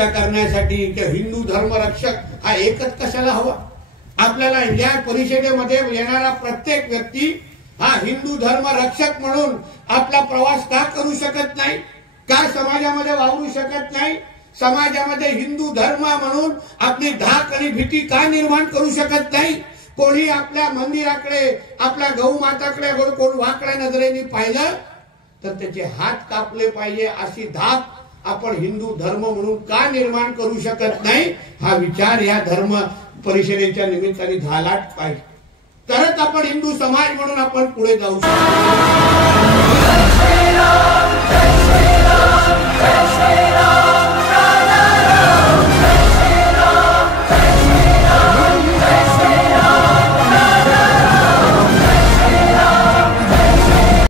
रक्षा करण्यासाठी किंवा हिंदू धर्म रक्षक हा एकच कशाला हवा? आपल्याला या परिषदेमध्ये येणारा प्रत्येक व्यक्ती हा हिंदू धर्म रक्षक म्हणून आपला प्रवास का करू शकत नाही? का समाजामध्ये वावरू शकत नाही? समाजामध्ये हिंदू धर्म म्हणून आपली धाक आणि भीती का निर्माण करू शकत नाही? कोणी आपल्या मंदिराकडे, आपल्या गौ माताकडे कोण वाकड्या नजरेने पाहिलं तर त्याचे हात कापले पाहिजे अशी धाक आपण हिंदू धर्म म्हणून का निर्माण करू शकत नाही? हा विचार या धर्म परिषदेच्या निमित्ताने झालाच पाहिजे. तरच आपण हिंदू समाज म्हणून आपण पुढे जाऊ शकतो.